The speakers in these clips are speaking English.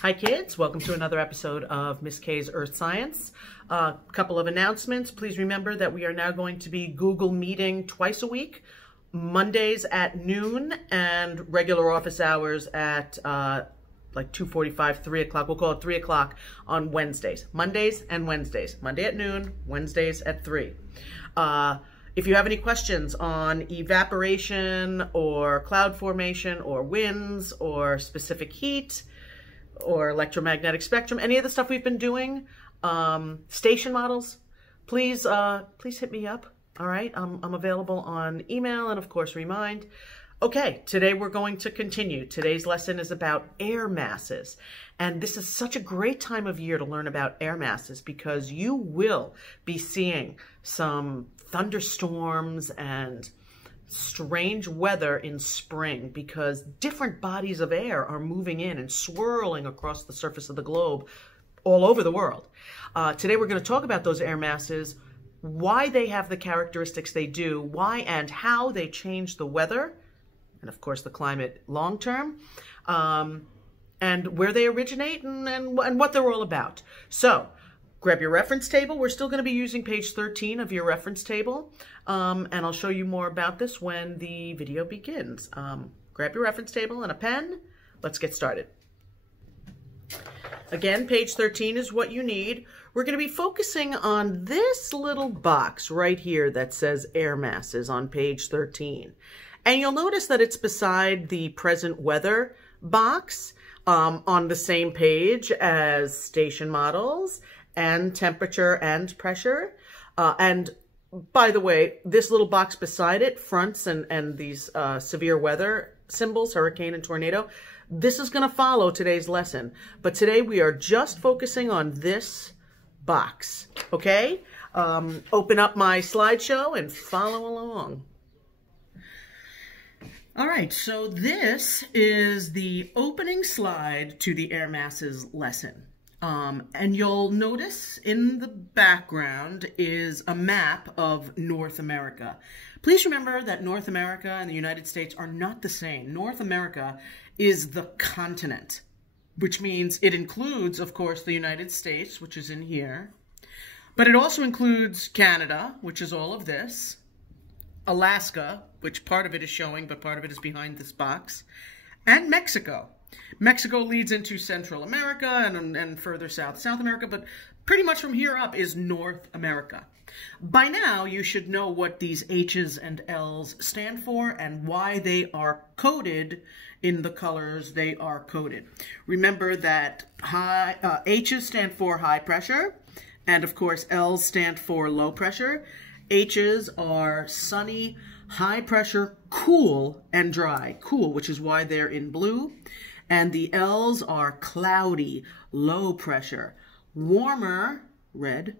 Hi kids, welcome to another episode of Miss K's Earth Science. A couple of announcements. Please remember that we are now going to be Google Meeting twice a week, Mondays at noon and regular office hours at like 2:45, 3 o'clock. We'll call it 3 o'clock on Wednesdays. Mondays and Wednesdays. Monday at noon, Wednesdays at 3. If you have any questions on evaporation or cloud formation or winds or specific heat or electromagnetic spectrum, any of the stuff we've been doing, station models, please hit me up. All right, I'm available on email and of course Remind. Okay, today we're going to continue. Today's lesson is about air masses. And this is such a great time of year to learn about air masses because you will be seeing some thunderstorms and strange weather in spring because different bodies of air are moving in and swirling across the surface of the globe all over the world. Today we're going to talk about those air masses, why they have the characteristics they do, why and how they change the weather, and of course the climate long term, and where they originate and what they're all about. So grab your reference table. We're still going to be using page 13 of your reference table, and I'll show you more about this when the video begins. Grab your reference table and a pen. Let's get started. Again, page 13 is what you need. We're going to be focusing on this little box right here that says air masses on page 13. And you'll notice that it's beside the present weather box on the same page as station models and temperature and pressure. And by the way, this little box beside it, fronts and these severe weather symbols, hurricane and tornado, this is going to follow today's lesson. But today we are just focusing on this box, okay? Open up my slideshow and follow along. All right, so this is the opening slide to the air masses lesson. And you'll notice in the background is a map of North America. Please remember that North America and the United States are not the same. North America is the continent, which means it includes, of course, the United States, which is in here, but it also includes Canada, which is all of this, Alaska, which part of it is showing, but part of it is behind this box, and Mexico. Mexico leads into Central America and further south, South America, but pretty much from here up is North America. By now, you should know what these H's and L's stand for and why they are coded in the colors they are coded. Remember that H's stand for high pressure, and of course L's stand for low pressure. H's are sunny, high pressure, cool, and dry. Cool, which is why they're in blue. And the L's are cloudy, low pressure, warmer, red,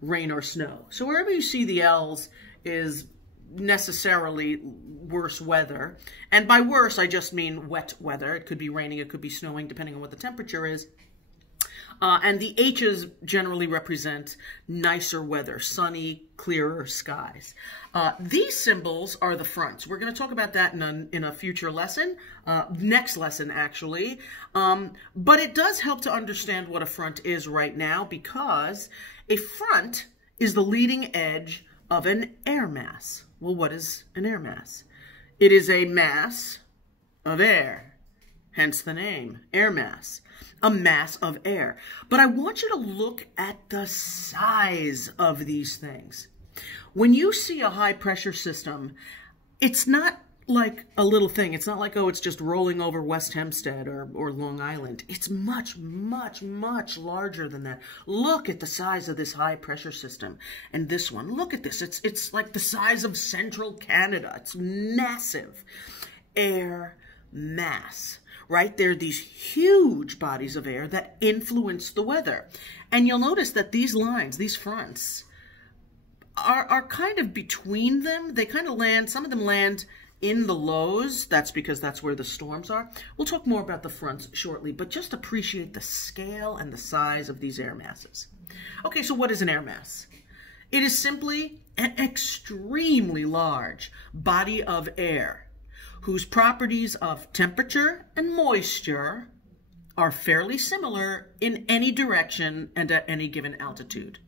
rain or snow. So wherever you see the L's is necessarily worse weather. And by worse, I just mean wet weather. It could be raining, it could be snowing, depending on what the temperature is. And the H's generally represent nicer weather, sunny, clearer skies. These symbols are the fronts. We're going to talk about that in a future lesson, next lesson actually. But it does help to understand what a front is right now because a front is the leading edge of an air mass. Well, what is an air mass? It is a mass of air, hence the name, air mass. A mass of air. But I want you to look at the size of these things. When you see a high pressure system, it's not like a little thing. It's not like, oh, it's just rolling over West Hempstead or Long Island. It's much, much, much larger than that. Look at the size of this high pressure system. And this one, look at this. It's like the size of central Canada. It's massive. Air mass. Right? There are these huge bodies of air that influence the weather. And you'll notice that these lines, these fronts, are kind of between them. They kind of land, some of them land in the lows. That's because that's where the storms are. We'll talk more about the fronts shortly, but just appreciate the scale and the size of these air masses. Okay, so what is an air mass? It is simply an extremely large body of air whose properties of temperature and moisture are fairly similar in any direction and at any given altitude.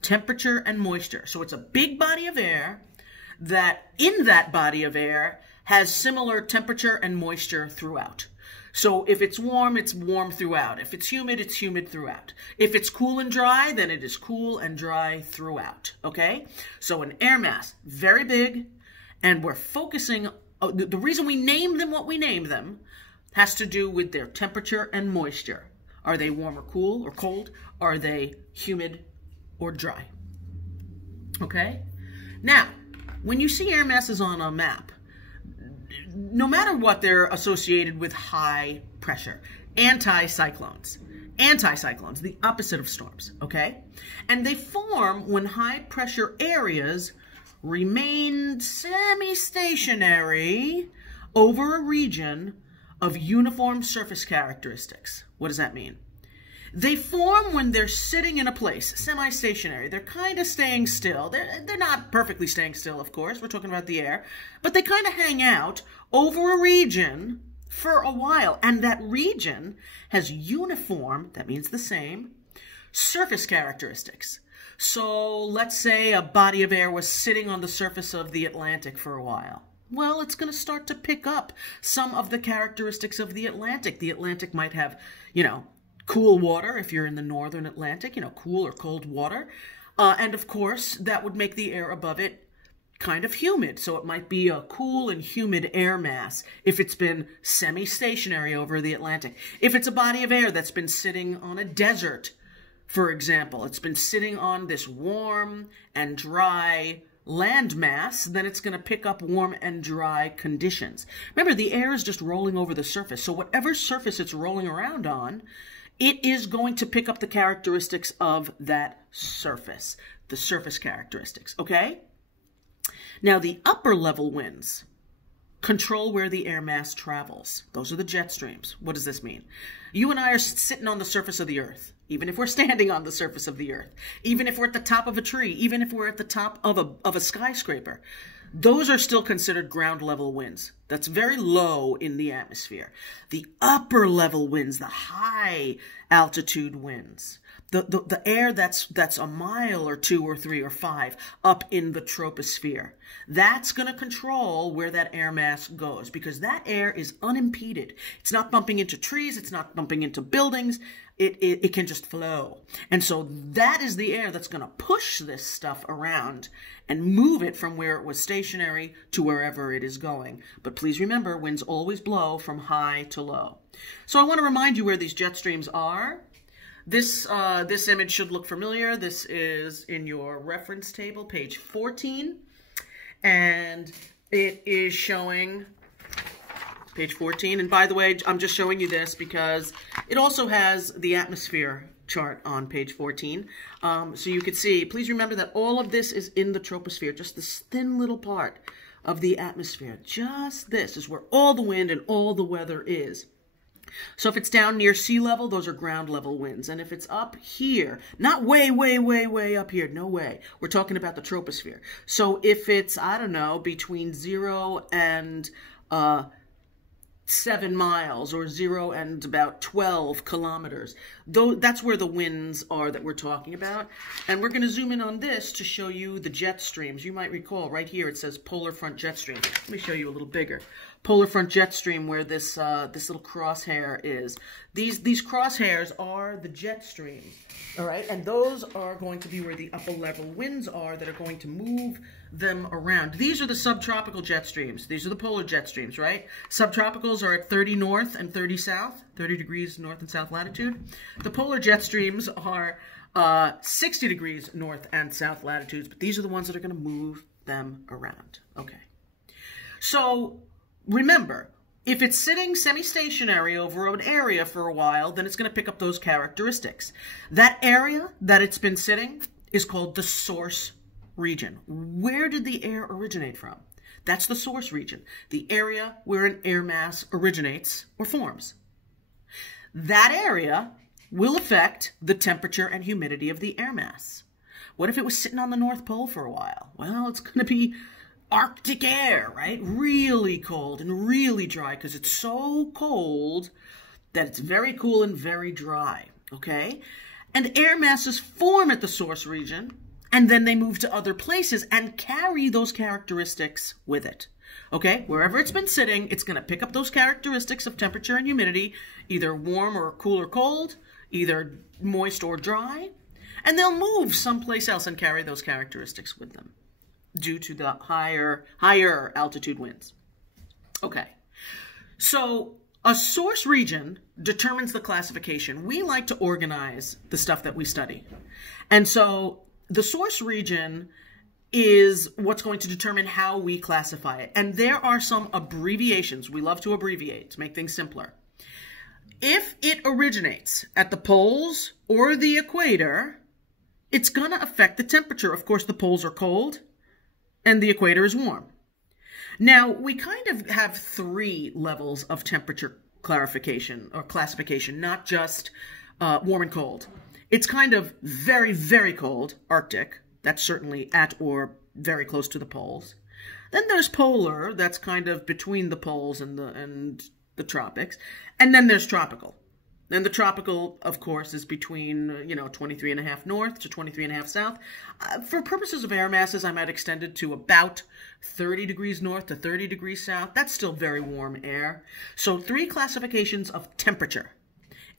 Temperature and moisture. So it's a big body of air that in that body of air has similar temperature and moisture throughout. So if it's warm throughout. If it's humid throughout. If it's cool and dry, then it is cool and dry throughout. Okay? So an air mass, very big, and we're focusing, the reason we name them what we name them has to do with their temperature and moisture. Are they warm or cool or cold? Are they humid or dry? Okay? Now, when you see air masses on a map, no matter what, they're associated with high pressure. Anticyclones, the opposite of storms, okay? And they form when high pressure areas remain semi-stationary over a region of uniform surface characteristics. What does that mean? They form when they're sitting in a place, semi-stationary. They're kind of staying still. They're not perfectly staying still, of course. We're talking about the air. But they kind of hang out over a region for a while. And that region has uniform, that means the same, surface characteristics. So let's say a body of air was sitting on the surface of the Atlantic for a while. Well, it's going to start to pick up some of the characteristics of the Atlantic. The Atlantic might have, cool water if you're in the northern Atlantic, cool or cold water. And of course, that would make the air above it kind of humid. So it might be a cool and humid air mass if it's been semi-stationary over the Atlantic. If it's a body of air that's been sitting on a desert, for example, it's been sitting on this warm and dry land mass, then it's going to pick up warm and dry conditions. Remember, the air is just rolling over the surface. So whatever surface it's rolling around on, it is going to pick up the characteristics of that surface, the surface characteristics, okay? Now, the upper level winds control where the air mass travels. Those are the jet streams. What does this mean? You and I are sitting on the surface of the earth, even if we're standing on the surface of the earth, even if we're at the top of a tree, even if we're at the top of a skyscraper. Those are still considered ground level winds. That's very low in the atmosphere. The upper level winds, the high altitude winds, the air that's a mile or 2 or 3 or 5 up in the troposphere, that's going to control where that air mass goes because that air is unimpeded. It's not bumping into trees. It's not bumping into buildings. It can just flow. And so that is the air that's going to push this stuff around and move it from where it was stationary to wherever it is going. But please remember, winds always blow from high to low. So I want to remind you where these jet streams are. This image should look familiar. This is in your reference table, page 14. And it is showing page 14. And by the way, I'm just showing you this because it also has the atmosphere chart on page 14. So you could see, please remember that all of this is in the troposphere, just this thin little part of the atmosphere. Just this is where all the wind and all the weather is. So if it's down near sea level, those are ground level winds. And if it's up here, not way, way, way, way up here, no way. We're talking about the troposphere. So if it's, I don't know, between 0 and 7 miles or 0 and about 12 kilometers. That's where the winds are that we're talking about. And we're going to zoom in on this to show you the jet streams. You might recall right here it says polar front jet stream. Let me show you a little bigger. Polar front jet stream where this little crosshair is. These crosshairs are the jet streams. All right, and those are going to be where the upper level winds are that are going to move them around. These are the subtropical jet streams. These are the polar jet streams, right? Subtropicals are at 30 north and 30 south, 30 degrees north and south latitude. The polar jet streams are 60 degrees north and south latitudes, but these are the ones that are going to move them around. Okay. So remember, if it's sitting semi-stationary over an area for a while, then it's going to pick up those characteristics. That area that it's been sitting is called the source region. Where did the air originate from? That's the source region, the area where an air mass originates or forms. That area will affect the temperature and humidity of the air mass. What if it was sitting on the North Pole for a while? Well, it's going to be Arctic air, right? Really cold and really dry because it's so cold that it's very cool and very dry, okay? And air masses form at the source region, and then they move to other places and carry those characteristics with it, okay? Wherever it's been sitting, it's going to pick up those characteristics of temperature and humidity, either warm or cool or cold, either moist or dry, and they'll move someplace else and carry those characteristics with them due to the higher altitude winds. Okay, so a source region determines the classification. We like to organize the stuff that we study. And so the source region is what's going to determine how we classify it. And there are some abbreviations. We love to abbreviate to make things simpler. If it originates at the poles or the equator, it's going to affect the temperature. Of course, the poles are cold and the equator is warm. Now, we kind of have 3 levels of temperature clarification or classification, not just warm and cold. It's kind of very, very cold, Arctic. That's certainly at or very close to the poles. Then there's polar, that's kind of between the poles and the tropics. And then there's tropical. And the tropical, of course, is between, 23.5 north to 23.5 south. For purposes of air masses, I might extend it to about 30 degrees north to 30 degrees south. That's still very warm air. So 3 classifications of temperature.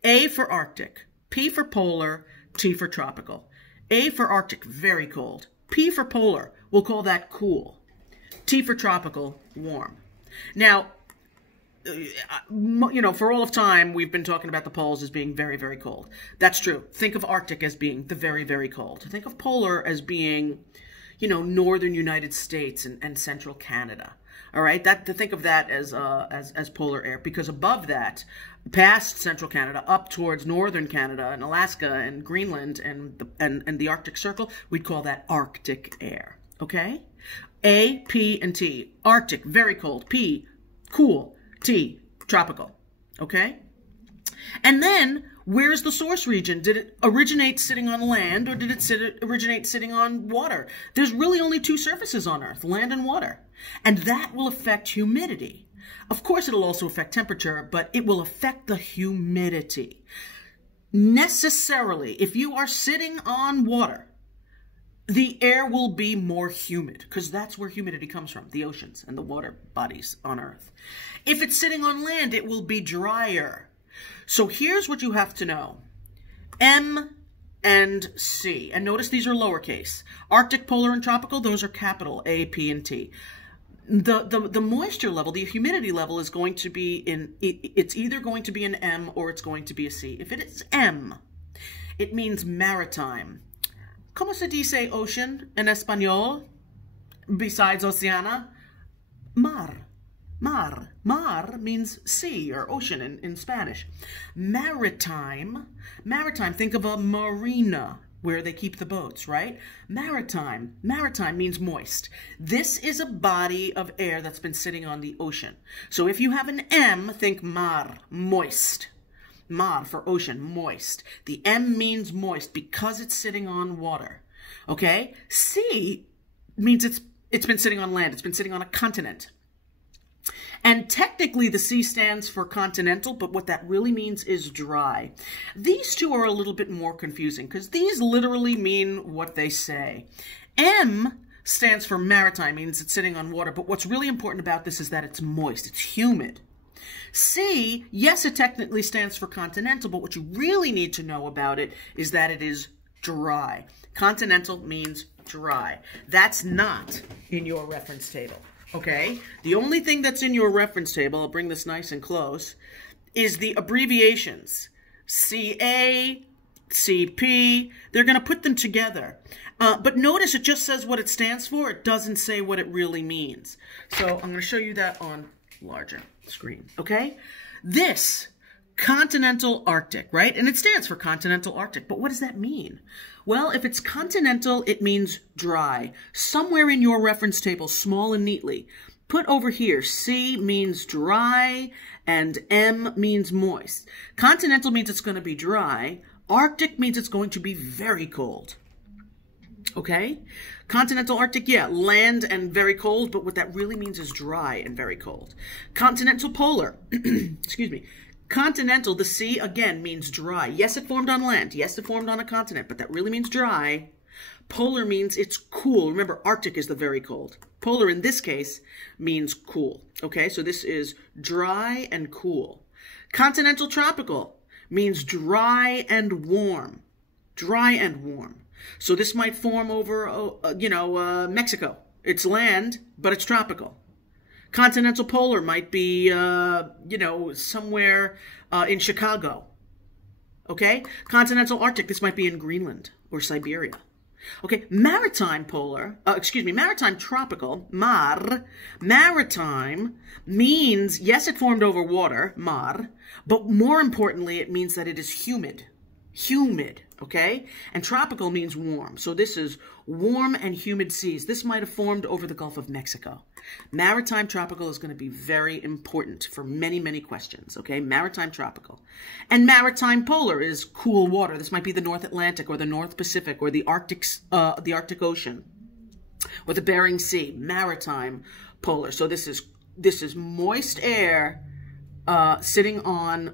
A for Arctic, P for polar, T for tropical. A for Arctic, very cold. P for polar, we'll call that cool. T for tropical, warm. Now, for all of time, we've been talking about the poles as being very, very cold. That's true. Think of Arctic as being the very, very cold. Think of polar as being, northern United States and central Canada. All right, to think of that as polar air, because above that, past central Canada, up towards northern Canada and Alaska and Greenland and the Arctic Circle, we'd call that Arctic air. Okay, A, P, and T. Arctic, very cold. P, cool. T, tropical, okay? And then, where's the source region? Did it originate sitting on land, or did it originate sitting on water? There's really only 2 surfaces on Earth, land and water. And that will affect humidity. Of course, it'll also affect temperature, but it will affect the humidity. Necessarily, if you are sitting on water, the air will be more humid, because that's where humidity comes from, the oceans and the water bodies on Earth. If it's sitting on land, it will be drier. So here's what you have to know. M and C. And notice these are lowercase. Arctic, polar, and tropical, those are capital A, P, and T. The moisture level, the humidity level is going to be it's either going to be an M or it's going to be a C. If it is M, it means maritime. ¿Cómo se dice ocean en español? Besides oceana? Mar. Mar. Mar means sea or ocean in Spanish. Maritime. Maritime, think of a marina where they keep the boats, right? Maritime. Maritime means moist. This is a body of air that's been sitting on the ocean. So if you have an M, think mar, moist. Mar for ocean, moist. The M means moist because it's sitting on water. Okay? C means it's been sitting on land. It's been sitting on a continent. And technically the C stands for continental, but what that really means is dry. These 2 are a little bit more confusing because these literally mean what they say. M stands for maritime, means it's sitting on water, but what's really important about this is that it's moist, it's humid. C, yes, it technically stands for continental, but what you really need to know about it is that it is dry. Continental means dry. That's not in your reference table. Okay, the only thing that's in your reference table, I'll bring this nice and close, is the abbreviations. CA, CP, they're going to put them together. But notice it just says what it stands for. It doesn't say what it really means. So I'm going to show you that on larger screen, okay? This, continental Arctic, right? And it stands for continental Arctic. But what does that mean? Well, if it's continental, it means dry. Somewhere in your reference table, small and neatly, put over here, C means dry and M means moist. Continental means it's going to be dry. Arctic means it's going to be very cold. Okay? Continental Arctic, yeah, land and very cold, but what that really means is dry and very cold. Continental polar, excuse me. Continental, the C, again, means dry. Yes, it formed on land. Yes, it formed on a continent, but that really means dry. Polar means it's cool. Remember, Arctic is the very cold. Polar, in this case, means cool. Okay, so this is dry and cool. Continental tropical means dry and warm. Dry and warm. So this might form over, Mexico. It's land, but it's tropical. Continental polar might be, somewhere in Chicago. Okay? Continental Arctic, this might be in Greenland or Siberia. Okay, maritime tropical, maritime means, yes, it formed over water, but more importantly, it means that it is humid, okay? And tropical means warm, so this is warm and humid seas. This might have formed over the Gulf of Mexico. Maritime tropical is going to be very important for many, many questions, okay? Maritime tropical. And maritime polar is cool water. This might be the North Atlantic or the North Pacific or the Arctic Ocean or the Bering Sea. Maritime polar. So this is moist air sitting on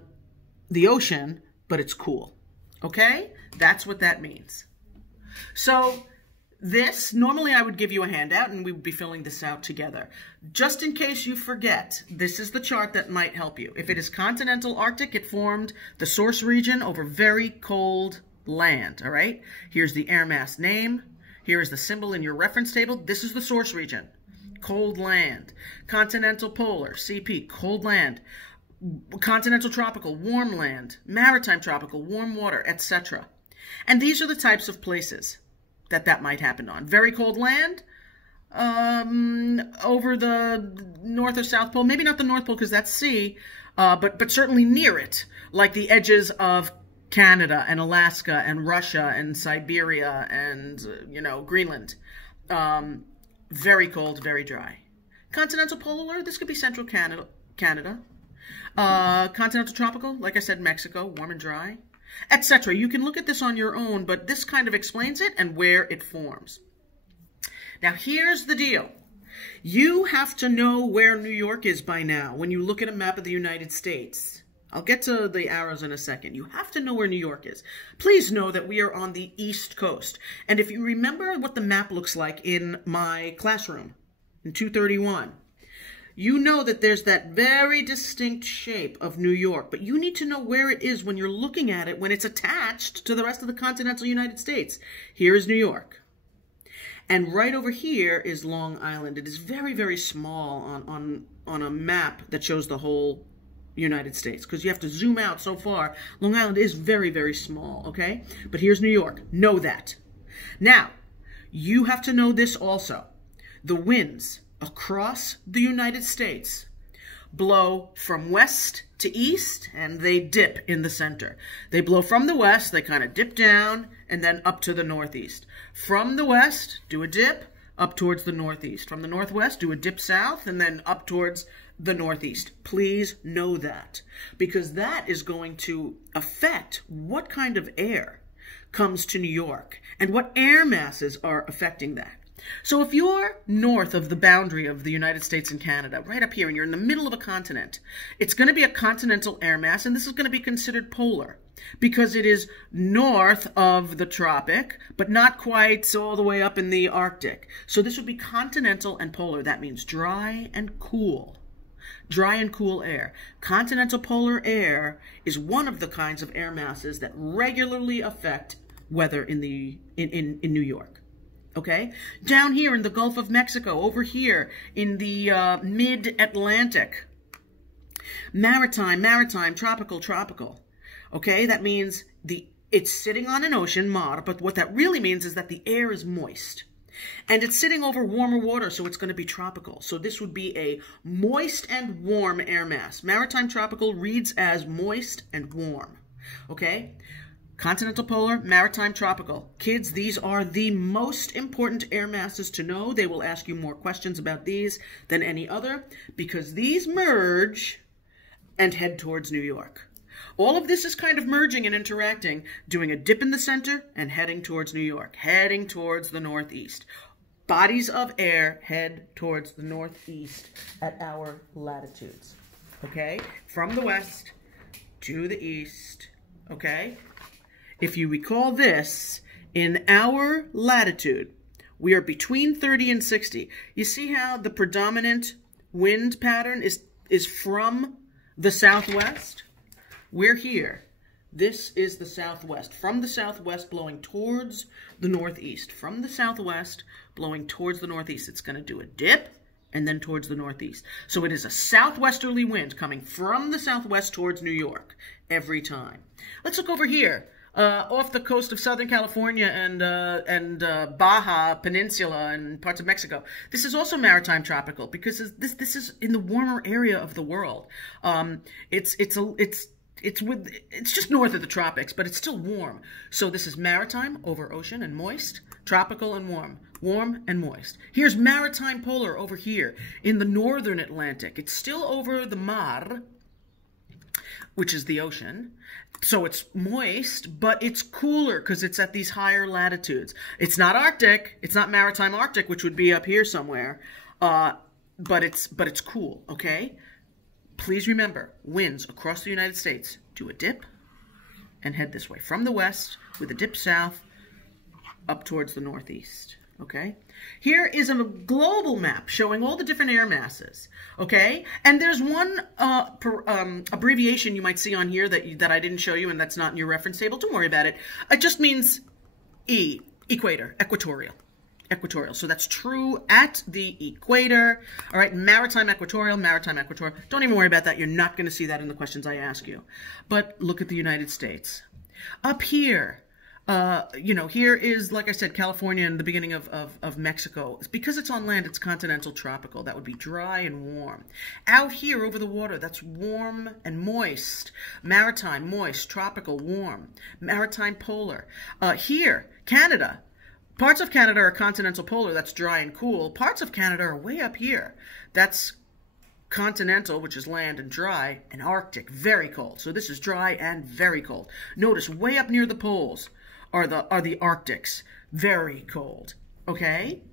the ocean, but it's cool, okay? That's what that means. So this, normally I would give you a handout and we would be filling this out together. Just in case you forget, this is the chart that might help you. If it is continental Arctic, it formed the source region over very cold land, all right? Here's the air mass name. Here is the symbol in your reference table. This is the source region, cold land. Continental polar, CP, cold land. Continental tropical, warm land. Maritime tropical, warm water, etc. And these are the types of places that might happen on. Very cold land, over the North or South Pole. Maybe not the North Pole because that's sea, but certainly near it, like the edges of Canada and Alaska and Russia and Siberia and, Greenland. Very cold, very dry. Continental polar, this could be central Canada. Continental tropical, like I said, Mexico, warm and dry, etc. You can look at this on your own, but this kind of explains it and where it forms. Now, here's the deal. You have to know where New York is by now when you look at a map of the United States. I'll get to the arrows in a second. You have to know where New York is. Please know that we are on the East Coast. And if you remember what the map looks like in my classroom in 231, you know that there's that very distinct shape of New York, but you need to know where it is when you're looking at it when it's attached to the rest of the continental United States. Here is New York. And right over here is Long Island. It is very, very small on a map that shows the whole United States because you have to zoom out so far. Long Island is very, very small, okay? But here's New York. Know that. Now, you have to know this also. The winds across the United States blow from west to east, and they dip in the center. They blow from the west, they kind of dip down, and then up to the northeast. From the west, do a dip, up towards the northeast. From the northwest, do a dip south, and then up towards the northeast. Please know that, because that is going to affect what kind of air comes to New York, and what air masses are affecting that. So if you're north of the boundary of the United States and Canada, right up here, and you're in the middle of a continent, it's going to be a continental air mass, and this is going to be considered polar because it is north of the tropic, but not quite all the way up in the Arctic. So this would be continental and polar. That means dry and cool. Dry and cool air. Continental polar air is one of the kinds of air masses that regularly affect weather in New York. Okay? Down here in the Gulf of Mexico, over here in the mid-Atlantic, maritime, tropical. Okay? That means it's sitting on an ocean, mar, but what that really means is that the air is moist. And it's sitting over warmer water, so it's going to be tropical. So this would be a moist and warm air mass. Maritime tropical reads as moist and warm. Okay? Continental polar, maritime tropical. Kids, these are the most important air masses to know. They will ask you more questions about these than any other because these merge and head towards New York. All of this is kind of merging and interacting, doing a dip in the center and heading towards New York, heading towards the northeast. Bodies of air head towards the northeast at our latitudes. Okay? From the west, to the east, okay? If you recall this, in our latitude, we are between 30 and 60. You see how the predominant wind pattern is from the southwest? We're here. This is the southwest. From the southwest blowing towards the northeast. From the southwest blowing towards the northeast. It's going to do a dip and then towards the northeast. So it is a southwesterly wind coming from the southwest towards New York every time. Let's look over here. Off the coast of Southern California and Baja Peninsula and parts of Mexico. This is also maritime tropical because this is in the warmer area of the world. It's just north of the tropics, but it's still warm. So this is maritime over ocean and moist, tropical and warm, warm and moist. Here's maritime polar over here in the northern Atlantic. It's still over the mar, which is the ocean. So it's moist, but it's cooler because it's at these higher latitudes. It's not Arctic. It's not maritime Arctic, which would be up here somewhere. But it's cool, okay? Please remember, winds across the United States do a dip and head this way. From the west, with a dip south, up towards the northeast, okay? Here is a global map showing all the different air masses, okay? And there's one abbreviation you might see on here that I didn't show you and that's not in your reference table. Don't worry about it. It just means E, equator, equatorial. Equatorial. So that's true at the equator. All right, maritime equatorial, maritime equatorial. Don't even worry about that. You're not going to see that in the questions I ask you. But look at the United States. Up here, here is, like I said, California and the beginning of Mexico. Because it's on land, it's continental tropical. That would be dry and warm. Out here over the water, that's warm and moist. Maritime, moist, tropical, warm. Maritime polar. Here, Canada. Parts of Canada are continental polar, that's dry and cool. Parts of Canada are way up here. That's continental, which is land and dry, and Arctic, very cold. So this is dry and very cold. Notice way up near the poles are the Arctics, very cold. Okay?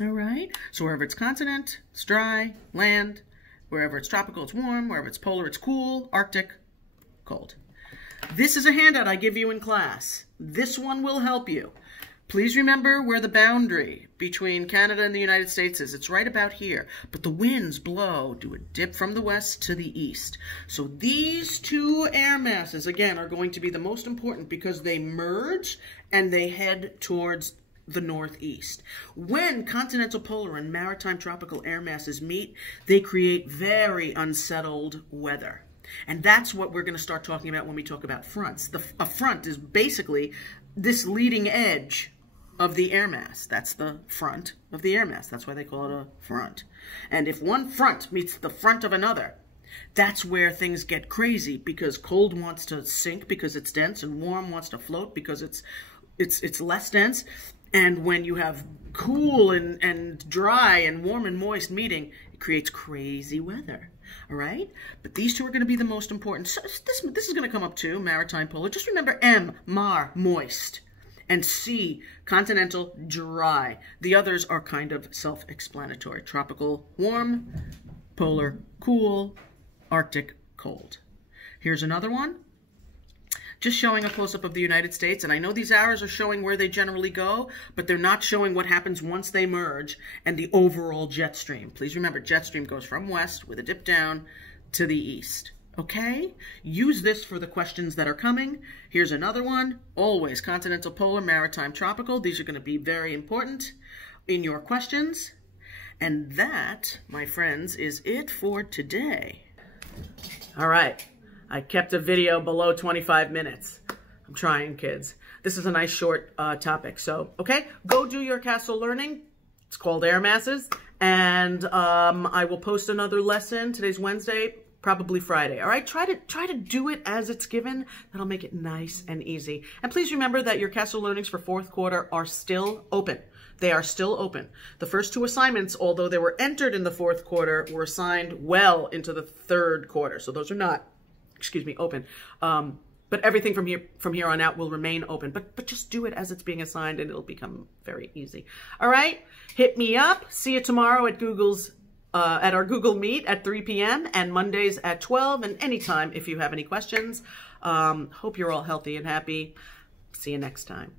All right? So wherever it's continent, it's dry, land. Wherever it's tropical, it's warm. Wherever it's polar, it's cool. Arctic, cold. This is a handout I give you in class. This one will help you. Please remember where the boundary between Canada and the United States is. It's right about here. But the winds blow, do a dip from the west to the east. So these two air masses, again, are going to be the most important because they merge and they head towards the northeast. When continental polar and maritime tropical air masses meet, they create very unsettled weather. And that's what we're going to start talking about when we talk about fronts. A front is basically this leading edge of the air mass. That's the front of the air mass. That's why they call it a front. And if one front meets the front of another, that's where things get crazy because cold wants to sink because it's dense and warm wants to float because it's less dense. And when you have cool and dry and warm and moist meeting, it creates crazy weather. All right? But these two are going to be the most important. So this is going to come up too, maritime polar. Just remember M, mar, moist. And C, continental, dry. The others are kind of self-explanatory. Tropical, warm. Polar, cool. Arctic, cold. Here's another one. Just showing a close-up of the United States. And I know these arrows are showing where they generally go, but they're not showing what happens once they merge and the overall jet stream. Please remember, jet stream goes from west with a dip down to the east. Okay? Use this for the questions that are coming. Here's another one. Always continental, polar, maritime, tropical. These are going to be very important in your questions. And that, my friends, is it for today. All right. I kept a video below 25 minutes. I'm trying, kids. This is a nice short topic. So, okay, go do your castle learning. It's called air masses. And I will post another lesson. Today's Wednesday. Probably Friday. All right, try to do it as it's given. That'll make it nice and easy. And please remember that your castle learnings for fourth quarter are still open. They are still open. The first two assignments, although they were entered in the fourth quarter, were assigned well into the third quarter. So those are not, open. But everything from here on out will remain open. But just do it as it's being assigned, and it'll become very easy. All right, hit me up. See you tomorrow at Google's at our Google Meet at 3 p.m. and Mondays at 12, and anytime if you have any questions. Hope you're all healthy and happy. See you next time.